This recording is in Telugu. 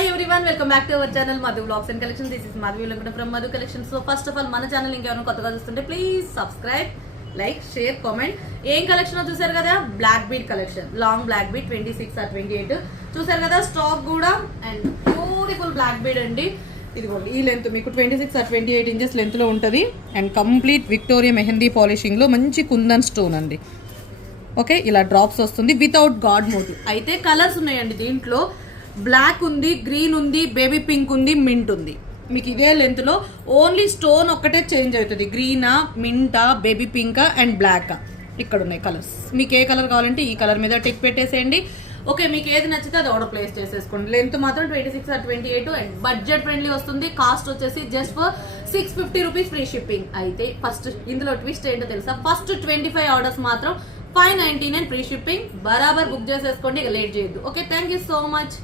Hi everyone, welcome back to our channel Madhu vlogs and collections. This is Madhavi welcome from Madhu collections. So first of all మన ఛానల్ ఇంకెవరైనా కొత్తగా చూస్తుంటే please subscribe, like, share, comment. ఏం కలెక్షన్ చూసారు కదా, black beat collection, long black beat 26 or 28 చూసారు కదా. స్టాక్ కూడా అండ్ బ్యూటిఫుల్ బ్లాక్ బీట్ అండి. ఇదిగోండి ఈ లెంత్ మీకు 26 or 28 ఇంచెస్ లెంత్ లో ఉంటుంది and complete Victoria mehndi polishing లో మంచి కుందన్ స్టోన్ అండి. ఓకే, ఇలా డ్రాప్స్ వస్తుంది వితౌట్ గాడ్ మోటివ్. అయితే కలర్స్ ఉన్నాయండి దీంట్లో. బ్లాక్ ఉంది, గ్రీన్ ఉంది, బేబీ పింక్ ఉంది, మింట్ ఉంది. మీకు ఇదే లెంత్ లో ఓన్లీ స్టోన్ ఒక్కటే చేంజ్ అవుతుంది. గ్రీనా, మింటా, బేబీ పింకా అండ్ బ్లాక్. ఇక్కడ ఉన్నాయి కలర్స్. మీకు ఏ కలర్ కావాలంటే ఈ కలర్ మీద టిక్ పెట్టేసేయండి. ఓకే, మీకు ఏది నచ్చితే అది ఆర్డర్ ప్లేస్ చేసేసుకోండి. లెంత్ మాత్రం 26 or 28 అండ్ బడ్జెట్ ఫ్రెండ్లీ వస్తుంది. కాస్ట్ వచ్చేసి just for 650 rupees free shipping. అయితే ఫస్ట్ ఇందులో ట్విస్ట్ ఏంటో తెలుసా, ఫస్ట్ 25 ఆర్డర్స్ మాత్రం 599 ఫ్రీ షిప్పింగ్. బరాబర్ బుక్ చేసేసుకోండి, ఇక లేట్ చేయొద్దు. Okay, thank you so much.